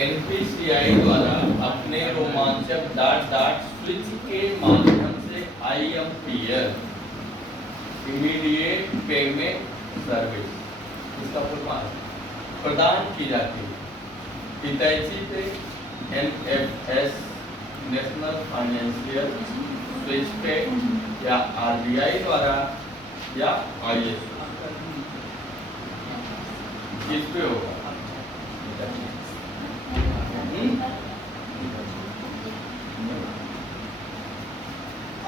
NPCI द्वारा अपने रोमांचक स्विच के माध्यम से आईएमपीएस इमीडिएट पेमेंट सर्विस इसका प्रदान की जाती है। हितैषी पे एनएफएस नेशनल फाइनेंशियल स्विच पे या आरबीआई द्वारा या आईएस किस पे होगा?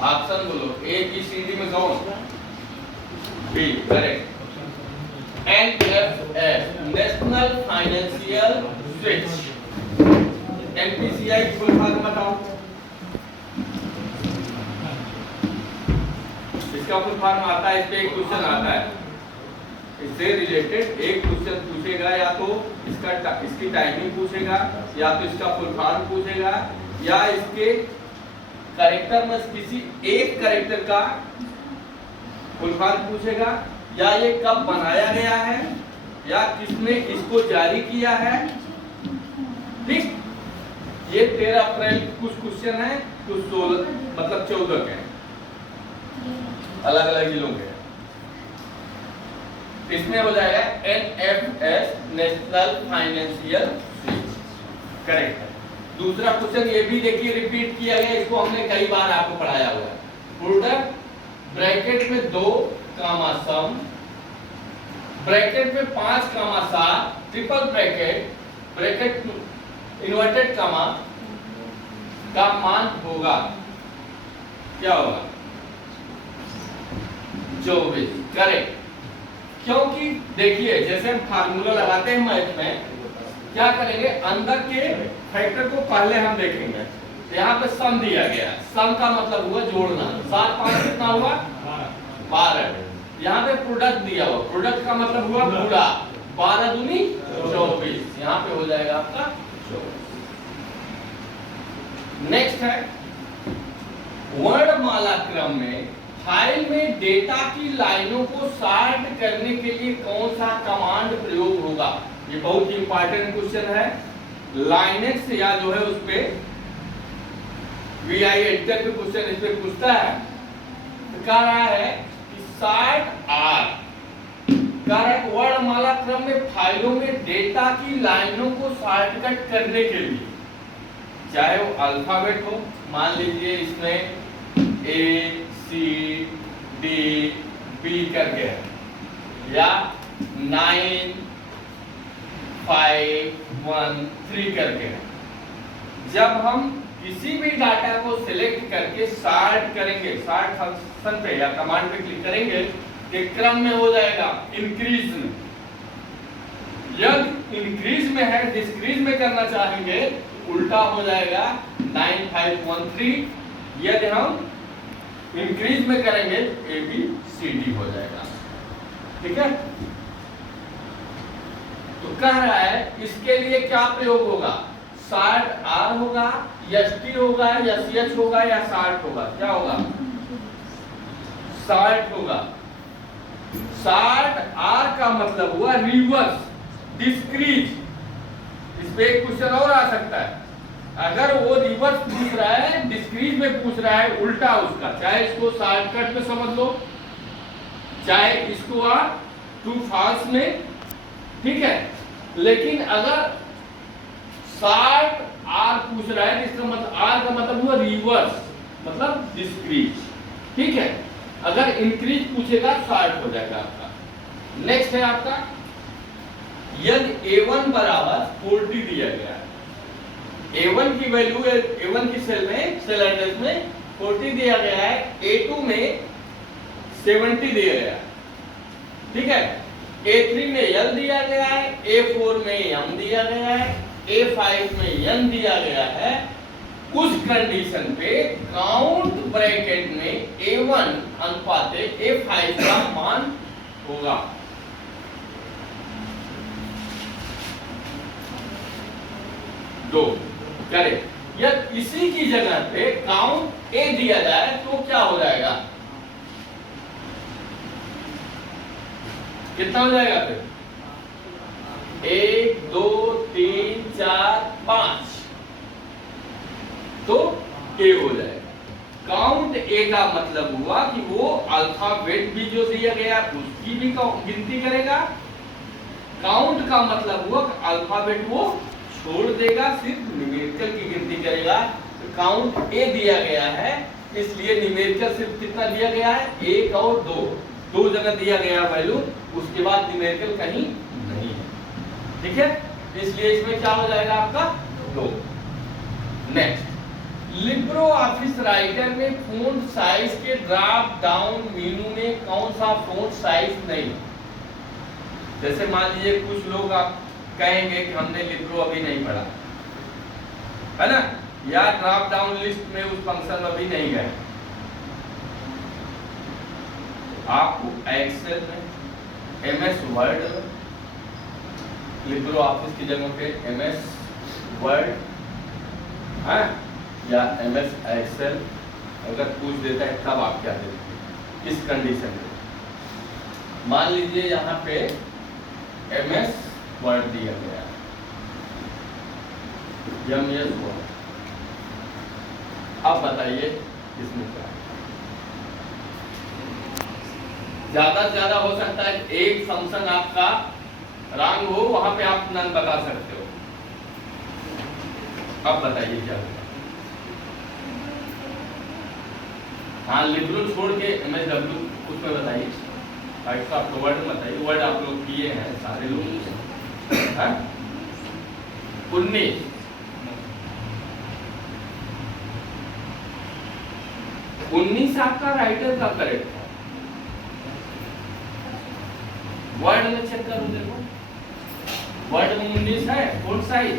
ऑप्शन बोलो, ए बी सी डी में कौन? B correct. NFS national financial switch, NPCI की फुल फॉर्म बताओ। इसका फुल फॉर्म आता है, इस पे एक क्वेश्चन आता है, इससे रिलेटेड एक क्वेश्चन पूछेगा, या तो इसकी टाइमिंग पूछेगा, या तो इसका फुल फॉर्म पूछेगा, या इसके कैरेक्टर में किसी एक कैरेक्टर का फुल फॉर्म पूछेगा, या ये कब बनाया गया है, या किसने इसको जारी किया है। ठीक, ये 13 अप्रैल कुछ क्वेश्चन है, कुछ 16 मतलब 14 के अलग अलग जिलों के। इसमें हो जाएगा NFS national financial switch, correct है। दूसरा क्वेश्चन ये भी देखिए रिपीट किया गया, इसको हमने कई बार आपको पढ़ाया हुआ है। प्रोडक्ट ब्रैकेट में 2 कामा सम ब्रैकेट में 5 कामा 7 ट्रिपल ब्रैकेट इन्वर्टेड कामा का मान होगा, क्या होगा? 24, करेक्ट। क्योंकि देखिए जैसे हम फार्मूला लगाते हैं मैथ में, क्या करेंगे, अंदर के फैक्टर को पहले हम देखेंगे। यहाँ पे सम दिया गया, सम का मतलब हुआ जोड़ना, 7 5 कितना हुआ? 12। यहाँ पे प्रोडक्ट दिया हुआ, प्रोडक्ट का मतलब हुआ पूरा, 12 दूनी 24, यहाँ पे हो जाएगा आपका 24। नेक्स्ट है वर्णमाला क्रम में फाइल में डेटा की लाइनों को सॉर्ट करने के लिए कौन सा कमांड प्रयोग होगा? ये बहुत ही इंपॉर्टेंट क्वेश्चन है। लाइनेक्स या जो है उस पे वीआई एडिटर पे क्वेश्चन इस पे पूछता है, तो कह रहा है कि सॉर्ट आर, कह रहा है वर्णमाला क्रम में फाइलों में डेटा की लाइनों को शॉर्टकट करने के लिए, चाहे वो अल्फाबेट हो, मान लीजिए इसमें ए सी डी बी करके है, या 9 5 1 3 करके है। जब हम किसी भी डाटा को सिलेक्ट करके सॉर्ट करेंगे, सॉर्ट फंक्शन पे या कमांड पे क्लिक करेंगे, कि क्रम में हो जाएगा इंक्रीज में। यदि इंक्रीज में है, डिक्रीज में करना चाहेंगे, उल्टा हो जाएगा 9 5 1 3। यदि हम इंक्रीज में करेंगे ए बी सी डी हो जाएगा, ठीक है। तो कह रहा है इसके लिए क्या प्रयोग होगा? सॉर्ट आर होगा, एस टी होगा, या सी एच होगा, या सॉर्ट होगा, क्या होगा? सॉर्ट होगा। सॉर्ट आर का मतलब हुआ रिवर्स, डिस्क्रीज। इस पे एक क्वेश्चन और आ सकता है, अगर वो रिवर्स पूछ रहा है, डिस्क्रीज में पूछ रहा है, उल्टा उसका, चाहे इसको शॉर्टकट में समझ लो, चाहे इसको आप ट्रू फॉल्स में, ठीक है। लेकिन अगर सॉर्ट आर पूछ रहा है, इसका मतलब आर का मतलब हुआ रिवर्स, मतलब डिस्क्रीज, ठीक है। अगर इंक्रीज पूछेगा सॉर्ट हो जाएगा आपका। नेक्स्ट है आपका, यदि A1 बराबर 40 दिया गया है, A1 की वैल्यू, A1 की सेल एड्रेस में 40 दिया गया है, A2 में 70 दिया गया है, ठीक है। A3 में L दिया गया है, A4 में M दिया गया है, A5 में N दिया गया है। उस कंडीशन पे काउंट ब्रैकेट में A1 अनुपात A5 का मान होगा। दो करेक्ट। यदि इसी की जगह पे काउंट A दिया जाए तो क्या हो जाएगा? कितना हो जाएगा फिर? 1 2 3 4 5, तो ए हो जाएगा। काउंट ए का मतलब हुआ कि वो अल्फाबेट भी जो दिया गया उसकी भी गिनती करेगा। काउंट का मतलब हुआ कि अल्फाबेट वो छोड़ देगा, सिर्फ न्यूमेरिकल की गिनती करेगा। तो काउंट ए दिया गया है, इसलिए न्यूमेरिकल सिर्फ कितना दिया गया है? 1 और 2 जगह दिया गया वैल्यू, उसके बाद न्यूमेरिकल कहीं नहीं है। ठीक है, इसलिए इसमें क्या हो जाएगा आपका? 2। नेक्स्ट, लिब्रो ऑफिस राइटर में फ़ॉन्ट साइज के ड्रॉप डाउन मेनू में कौन सा फ़ॉन्ट साइज नहीं? जैसे मान लीजिए कुछ लोग आप कहेंगे कि हमने लिब्रो अभी नहीं पढ़ा है ना, या ड्रॉप डाउन लिस्ट में उस फंक्शन में अभी नहीं गए। आपको एक्सेल में, एमएस वर्ड में, लिब्रो ऑफिस की जगह पे एमएस वर्ड है या एमएस एक्सेल अगर पूछ देता है तब आप क्या देते? इस कंडीशन में मान लीजिए यहाँ पे एमएस वर्ड दिया गया है, एमएस वर्ड। अब बताइए इसमें क्या है? ज्यादा से ज्यादा हो सकता है एक फंक्शन आपका रॉन्ग हो, वहां पे आप नन बता सकते हो। अब बताइए क्या होगा? हाँ, लिब्रो छोड़ के एमएसडब्ल्यू उसमें बताइए, आपको वर्ड में बताइए। वर्ड आप लोग किए हैं सारे लोग। 19 आपका राइटर का करेक्ट है। वर्ड में चेक करो, देखो वर्ड में 19 है फ़ॉन्ट साइज।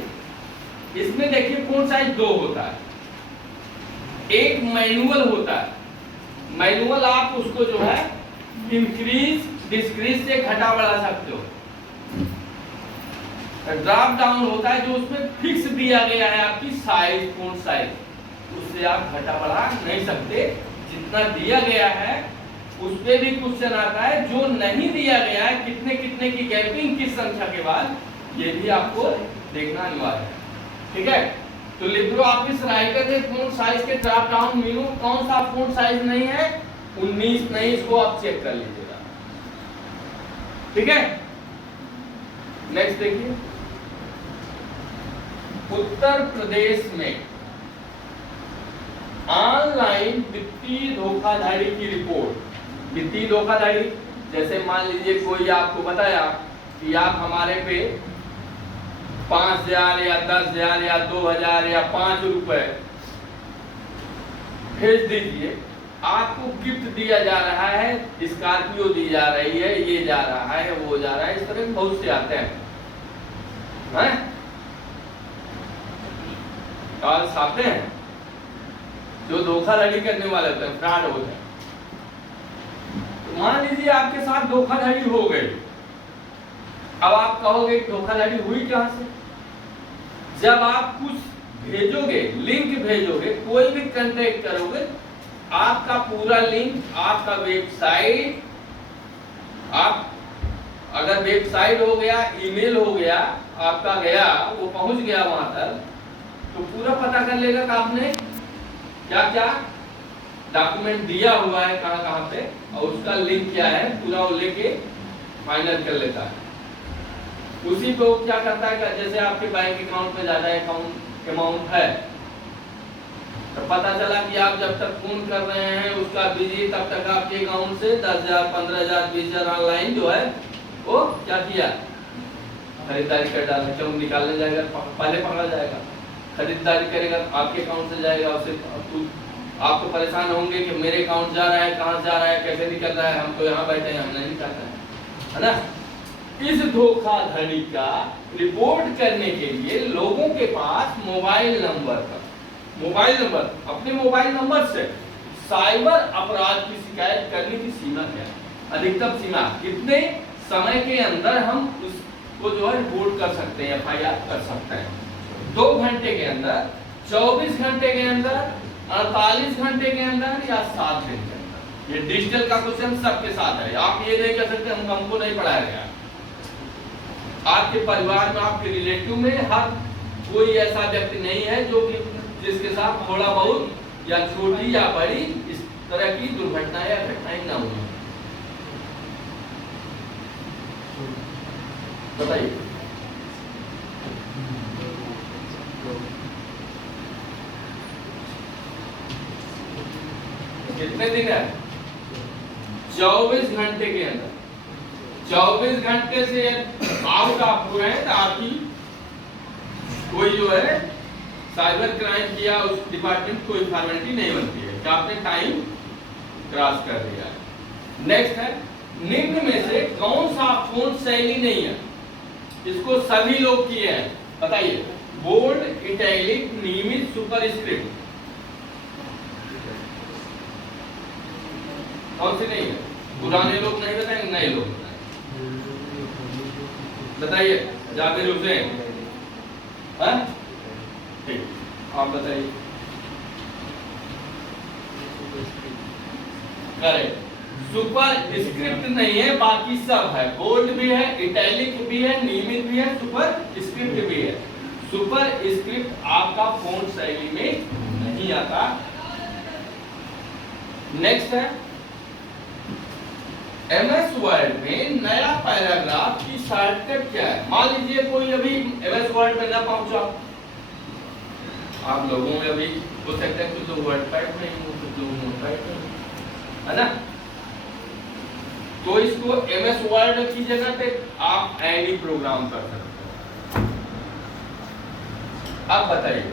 इसमें देखिए फ़ॉन्ट साइज 2 होता है, एक मैनुअल होता है। मैनुअल आप उसको जो है इंक्रीज डिक्रीज से घटा बढ़ा सकते हो। ड्रॉप डाउन होता है जो उसमें फिक्स दिया गया है आपकी साइज, फ़ॉन्ट साइज, उससे आप घटा बढ़ा नहीं सकते। जितना दिया गया है उस पे भी क्वेश्चन आता है, जो नहीं दिया गया है कितने कितने की गैपिंग किस संख्या के बाद, ये भी आपको देखना अनिवार्य है। ठीक है, तो लिब्रो ऑफिस राइटर के फ़ॉन्ट साइज के ड्रॉप डाउन मेनू कौन सा फ़ॉन्ट साइज नहीं है? 19 नहीं, इसको आप चेक कर लीजिएगा। ठीक है, नेक्स्ट देखिए, उत्तर प्रदेश में ऑनलाइन वित्तीय धोखाधड़ी की रिपोर्ट। वित्तीय धोखाधड़ी जैसे मान लीजिए कोई आपको बताया कि आप हमारे पे 5,000 या 10,000 या 2,000 या 5 रुपए भेज दीजिए, आपको गिफ्ट दिया जा रहा है, स्कॉर्पियो दी जा रही है, ये जा रहा है, वो जा रहा है, इस तरह बहुत से आते हैं, कॉल्स आते हैं जो धोखाधड़ी करने वाले होते हैं, फ्रॉड होते हैं। तो मान लीजिए आपके साथ धोखाधड़ी हो गई, अब आप कहोगे धोखाधड़ी हुई कहां से? जब आप कुछ भेजोगे, लिंक भेजोगे, कोई भी कांटेक्ट करोगे, आपका पूरा लिंक, आपका वेबसाइट, आप अगर वेबसाइट हो गया, ईमेल हो गया, आपका गया, वो पहुंच गया वहां तक, तो पूरा पता कर लेगा कि आपने क्या क्या डॉक्यूमेंट दिया हुआ है, कहां कहां पे, और उसका लिंक क्या है, पूरा वो लेके फाइनल कर लेता है। उसी पे वो क्या करता है कि जैसे आपके बैंक अकाउंट में ज्यादा अमाउंट है, तो पता चला कि आप जब तक फोन कर रहे हैं उसका बिजी, तब तक आपके अकाउंट से 10,000, 15,000, 20,000 ऑनलाइन जो है वो क्या किया, खरीदारी कर डाला। क्यों निकालने जाएगा, पहले पकड़ा जाएगा, खरीदारी करेगा, आपके अकाउंट से जाएगा, उसे आपको परेशान होंगे कि मेरे अकाउंट जा रहा है, कहाँ जा रहा है, कैसे निकल रहा है, हम तो यहाँ बैठे हैं, हम नहीं निकालना है ना। इस धोखाधड़ी का रिपोर्ट करने के लिए लोगों के पास मोबाइल नंबर, अपने मोबाइल नंबर से साइबर अपराध की शिकायत करने की सीमा क्या है? अधिकतम सीमा कितने समय के अंदर हम उसको जो है रिपोर्ट कर सकते हैं, FIR कर सकते हैं? 2 घंटे के अंदर, 24 घंटे के अंदर, 48 घंटे के अंदर या 7 दिन के अंदर? ये डिजिटल का क्वेश्चन सबके साथ है, आप ये नहीं कह सकते हमको नहीं पढ़ाया गया। आपके परिवार में, आपके रिलेटिव में हर कोई ऐसा व्यक्ति नहीं है जो कि जिसके साथ थोड़ा बहुत या छोटी या बड़ी इस तरह की दुर्घटना या घटनाएं ना हुई। बताइए कितने दिन है? 24 घंटे के अंदर, 24 घंटे से आउट आप हुए हैं तो आपकी कोई जो है साइबर क्राइम किया उस डिपार्टमेंट कोई फॉर्मेलिटी नहीं बनती है कि आपने टाइम क्रॉस कर दिया। नेक्स्ट है, निम्न में से कौन सा फोन शैली नहीं है? इसको सभी लोग किए हैं, बताइए। बोल्ड, इटैलिक, नियमित, सुपरस्क्रिप्ट, कौन सी नहीं है? पुराने लोग नहीं बताएंगे, नए लोग बताइए। जाबिर हुसैन, ठीक, आप बताइए। करेक्ट, सुपर स्क्रिप्ट नहीं है, बाकी सब है। बोल्ड भी है, इटैलिक भी है, नियमित भी है, सुपर स्क्रिप्ट भी है। सुपर स्क्रिप्ट आपका फोन शैली में नहीं आता। नेक्स्ट है, एमएस वर्ड में नया पैराग्राफ की शॉर्टकट क्या है? मान लीजिए कोई अभी एमएस वर्ड में ना पहुंचा, आप लोगों में अभी हो सकता है कुछ लोग वर्ड पैड में, कुछ लोग नोटपैड में, है ना? तो इसको एमएस वर्ड की जगह पे आप एनी प्रोग्राम कर सकते हो। अब बताइए,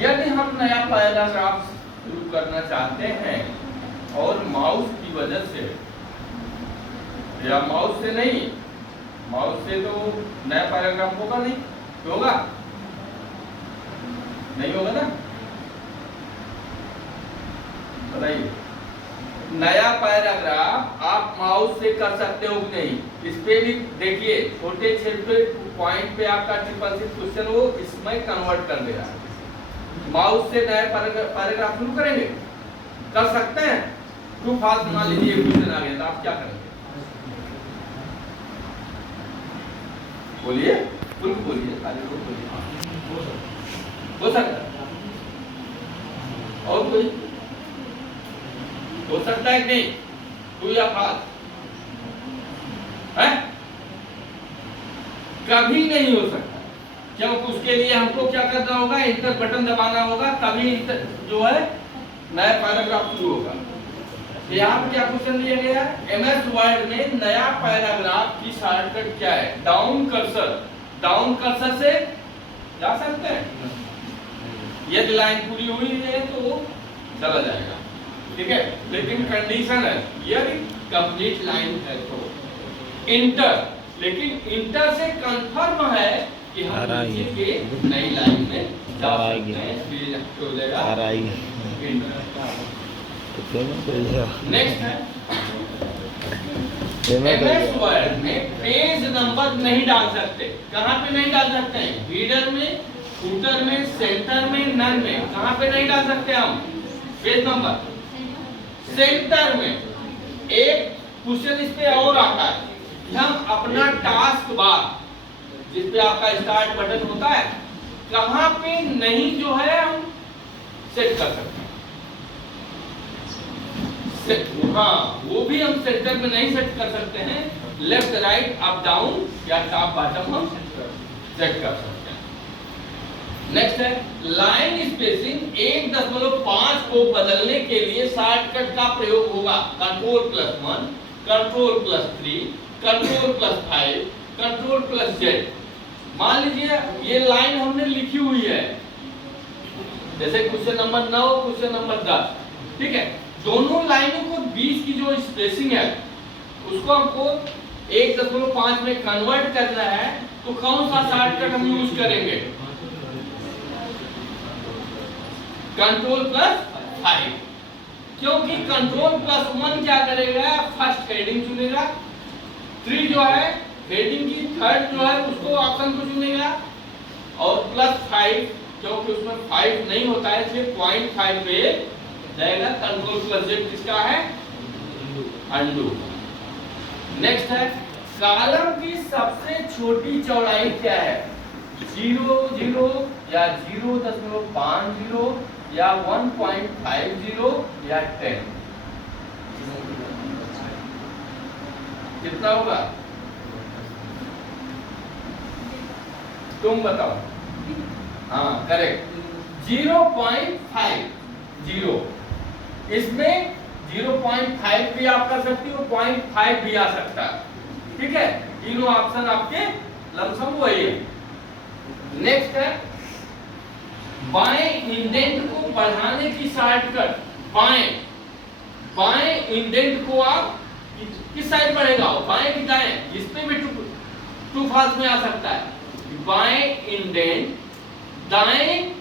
यदि हम नया पैराग्राफ शुरू करना चाहते हैं और माउस की वजह से या माउस से नहीं, माउस से तो नया पैराग्राफ होगा नहीं, होगा नहीं, होगा ना? बताइए, नया पैराग्राफ आप माउस से कर सकते हो कि नहीं? इस पे भी देखिए, छोटे छोटे पॉइंट पे आपका ट्रिपल सी क्वेश्चन वो इसमें कन्वर्ट कर देगा। माउस से नया पैराग्राफ शुरू करेंगे, कर सकते हैं। ट्रू फॉल्स मान लीजिए क्वेश्चन आ गया तो आप क्या करेंगे? बोलिए, फुल बोलिए, खाली को बोलिए। हो सकता है और कोई हो सकता है कि नहीं? ट्रू या फॉल्स है? कभी नहीं हो सकता, क्योंकि उसके लिए हमको क्या करना होगा? इंटर बटन दबाना होगा, तभी जो है नया पैराग्राफ शुरू होगा। यहाँ पे क्या क्वेश्चन दिया गया है? एमएस वर्ड में नया पैराग्राफ की शॉर्टकट क्या है? डाउन कर्सर, डाउन कर्सर से जा सकते हैं। यदि लाइन पूरी हुई है तो चला जाएगा, ठीक है, लेकिन कंडीशन है यदि कंप्लीट लाइन है तो इंटर, लेकिन इंटर से कंफर्म है कि हम नीचे के नई लाइन में जा सकते हैं, हो जाएगा इंटर। नेक्स्ट है, एमएस वर्ड में पेज नंबर नहीं डाल सकते। कहाँ पे नहीं डाल सकते हैं? हीडर में, फुटर में, सेंटर में, नन में। कहाँ पे नहीं डाल सकते हम पेज नंबर? सेंटर में। एक क्वेश्चन इस पे और आता है कि हम अपना टास्क बार जिस पे आपका स्टार्ट बटन होता है, कहाँ पे नहीं जो है हम सेट कर सकते हैं। हाँ, वो भी हम सेंटर में नहीं सेट कर सकते हैं, लेफ्ट राइट अप डाउन या टॉप बॉटम हम सेट कर सकते हैं। नेक्स्ट है, लाइन स्पेसिंग 1.5 को बदलने के लिए शॉर्टकट का प्रयोग होगा। Ctrl+1, Ctrl+3, Ctrl+5, Ctrl+Z। मान लीजिए ये लाइन हमने लिखी हुई है, जैसे क्वेश्चन नंबर 9, क्वेश्चन नंबर 10, ठीक है। दोनों लाइनों को बीच की जो स्पेसिंग है उसको हमको 1.5 में कन्वर्ट करना है, तो कौन सा शॉर्टकट हम यूज करेंगे? Ctrl+5, क्योंकि Ctrl+1 क्या करेगा? फर्स्ट हेडिंग चुनेगा, 3 जो है हेडिंग की थर्ड जो है उसको ऑप्शन को चुनेगा, और +5 क्योंकि उसमें 5 नहीं होता है, इसलिए 0.5 पे जाएगा। कंट्रोल प्लस जेड किसका है? अंडू। नेक्स्ट है कॉलम की सबसे छोटी चौड़ाई क्या है? 0.0 या 0.50 या 1.50 या 10? कितना होगा? तुम बताओ। हाँ करेक्ट, 0.50। इसमें 0.5 भी आप कर सकती हो, 0.5 भी आ सकता है। ठीक है, तीनों ऑप्शन आपके लमसम वही है। नेक्स्ट है बाएं इंडेंट को बढ़ाने की शॉर्टकट। बाएं इंडेंट को आप किस साइड बढ़ेगा? बाएं की दाएं? इसमें भी टू फाल्स में आ सकता है। बाएं इंडेंट दाएं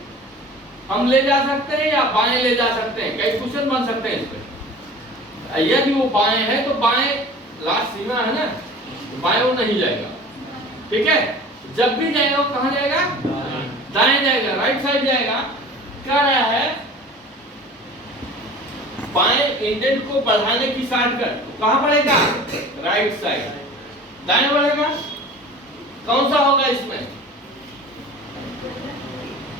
हम ले जा सकते हैं या बाएं ले जा सकते हैं, कई क्वेश्चन बन सकते हैं इस पे। यदि वो बाएं है तो बाएं लास्ट सीमा है ना, तो बाएं वो नहीं जाएगा। ठीक है, जब भी जाएगा वो कहां जाएगा? दाएं जाएगा, राइट साइड जाएगा। क्या रहा है बाएं इंडेंट को बढ़ाने की शॉर्टकट कहां बढ़ेगा? Right side. दाएं बढ़ेगा, कौन सा होगा इसमें?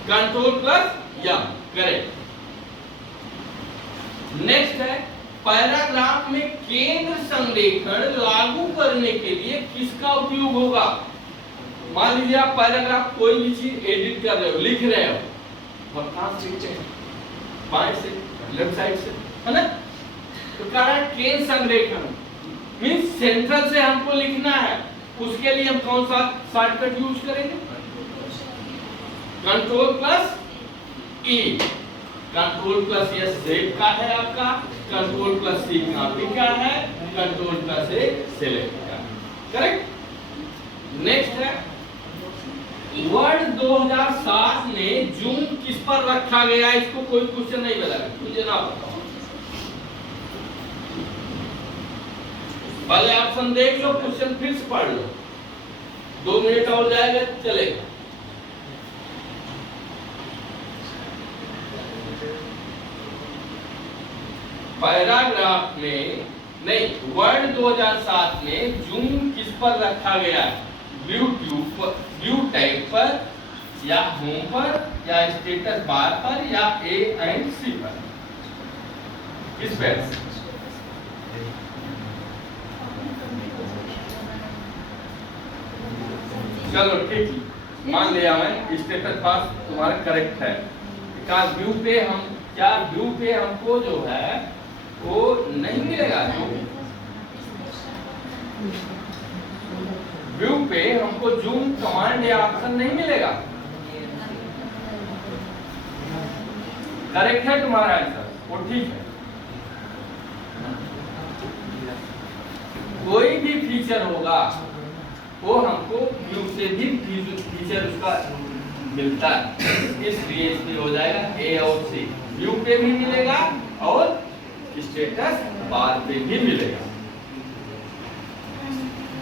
कंट्रोल प्लस या, करेक्ट। नेक्स्ट है पैराग्राफ में केंद्र संरेखण लागू करने के लिए किसका उपयोग होगा? मान लीजिए आप पैराग्राफ कोई भी चीज एडिट कर रहे हो, लिख रहे हो, और कहां से लिखते हैं? बाएं से, लेफ्ट साइड से, है ना? तो कारण केंद्र संरेखण मींस सेंट्रल से हमको लिखना है, उसके लिए हम कौन सा शॉर्टकट यूज करेंगे? कंट्रोल प्लस ई। कंट्रोल प्लस एस सेव का है आपका, कंट्रोल प्लस सी कॉपी का है, कंट्रोल प्लस ए सेलेक्ट का। करेक्ट। नेक्स्ट है वर्ड 2007 में जूम किस पर रखा गया? इसको कोई क्वेश्चन नहीं मिलेगा, मुझे ना बताओ। पहले ऑप्शन देख लो, क्वेश्चन फिर से पढ़ लो, 2 मिनट और जाएगा चलेगा। पैराग्राफ में नहीं, वर्ड 2007 में जूम किस पर रखा गया? व्यू टैब पर या होम पर या स्टेटस बार पर या ए एंड सी पर? किस पर? चलो ठीक, मान लिया मैं स्टेटस बार तुम्हारा करेक्ट है। व्यू पे हम क्या, व्यू पे हमको जो है वो नहीं मिलेगा। व्यू पे हमको जूम कमांड या ऑप्शन नहीं मिलेगा। करेक्ट है तुम्हारा आंसर, वो ठीक है। कोई भी फीचर होगा वो हमको व्यू से भी फीचर उसका मिलता है, इसलिए इसमें हो जाएगा ए और सी। व्यू पे भी मिलेगा और स्टेटस बार पे भी मिलेगा।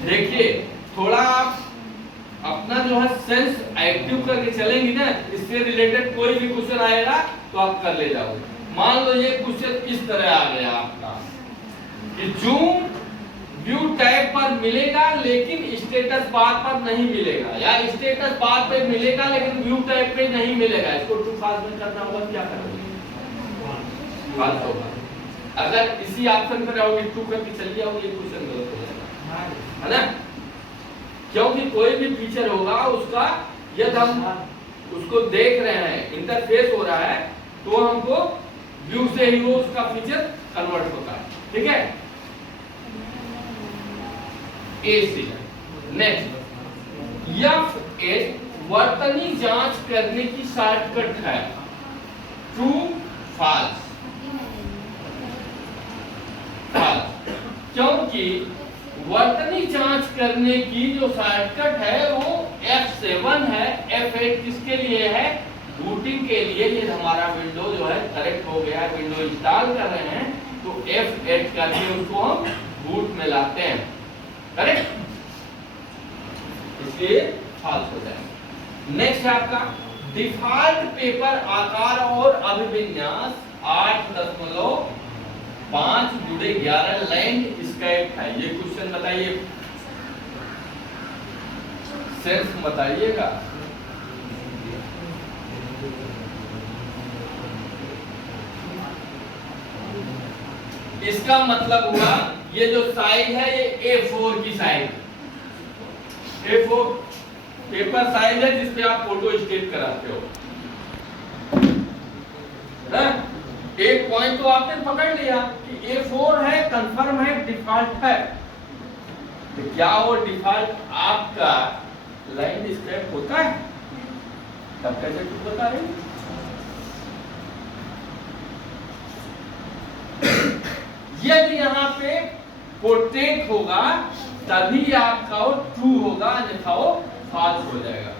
देखिए थोड़ा आप अपना जो है सेंस एक्टिव करके चलेंगी ना, इससे रिलेटेड कोई भी क्वेश्चन आएगा तो आप कर ले जाओगे। मान लो ये क्वेश्चन इस तरह आ गया आपका कि जूम व्यू टैब पर मिलेगा लेकिन स्टेटस बार पर नहीं मिलेगा, या स्टेटस बार पे मिलेगा लेकिन व्यू टैब पे नहीं मिलेगा। इसको ट्रू फॉल्स में करना होगा, क्या करोगे? फॉल्स होगा। अगर इसी ऑप्शन पर रहोगे ट्रू करके चलिए आओगे, ये क्वेश्चन गलत हो जाएगा, है ना? क्योंकि कोई भी फीचर होगा उसका यदि हम उसको देख रहे हैं, इंटरफेस हो रहा है, तो हमको व्यू से ही वो उसका फीचर कन्वर्ट होता है। ठीक है, एसी। नेक्स्ट F8 वर्तनी जांच करने की शॉर्टकट है, ट्रू फॉल्स? क्योंकि वर्तनी जांच करने की जो शॉर्टकट है वो F7 है। F8 किसके लिए है? बूटिंग के लिए। ये हमारा विंडो जो है करेक्ट हो गया, विंडो इंस्टॉल कर रहे हैं तो F8 करके उसको हम बूट में लाते हैं, करेक्ट, इसलिए फॉल्स हो जाएगा। नेक्स्ट है आपका डिफॉल्ट पेपर आकार और अभिविन्यास 8.1 पूरे 11 लैंडस्केप है। ये क्वेश्चन बताइए, सेंस बताइएगा। इसका मतलब हुआ ये जो साइज है ये A4 की साइज, A4 पेपर साइज है जिसपे आप फोटो स्टेट कराते हो। एक पॉइंट तो आपने पकड़ लिया कि A4 है, कंफर्म है, डिफॉल्ट है। तो क्या वो डिफॉल्ट आपका लैंडस्केप होता है? तब कैसे कुछ बता रहे? यदि यहाँ पे पोर्ट्रेट होगा तभी आपका वो ट्रू होगा, अन्यथा वो फॉल्स हो जाएगा।